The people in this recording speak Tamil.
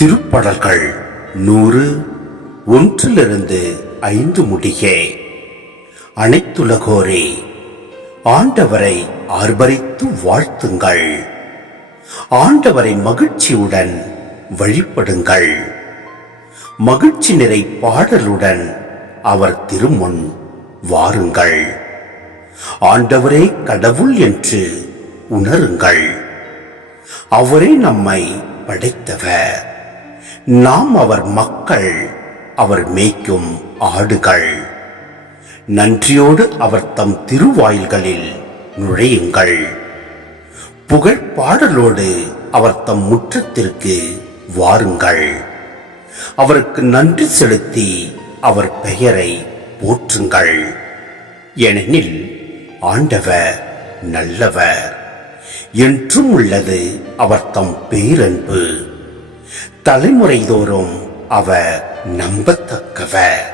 திருப்படல்கள் 100 1-5 முடிய. அனைத்துலகோரே, ஆண்டவரை ஆர்ப்பரித்து வாழ்த்துங்கள். ஆண்டவரை மகிழ்ச்சியுடன் வழிபடுங்கள். மகிழ்ச்சி நிறை பாடலுடன் அவர் திருமுன் வாருங்கள். ஆண்டவரே கடவுள் என்று உணருங்கள். அவரே நம்மை படைத்தவர். நாம் அவர் மக்கள், அவர் மேய்க்கும் ஆடுகள். நன்றியோடு அவர் தம் திருவாயில்களில் நுழையுங்கள். புகழ் பாடலோடு அவர் தம் முற்றத்திற்கு வாருங்கள். அவருக்கு நன்றி செலுத்தி அவர் பெயரை போற்றுங்கள். ஏனெனில் ஆண்டவர் நல்லவர், என்றும் உள்ளது அவர் தம் பேரன்பு. தலைமுறை தோறும் அவர் நம்பத்தக்கவர்.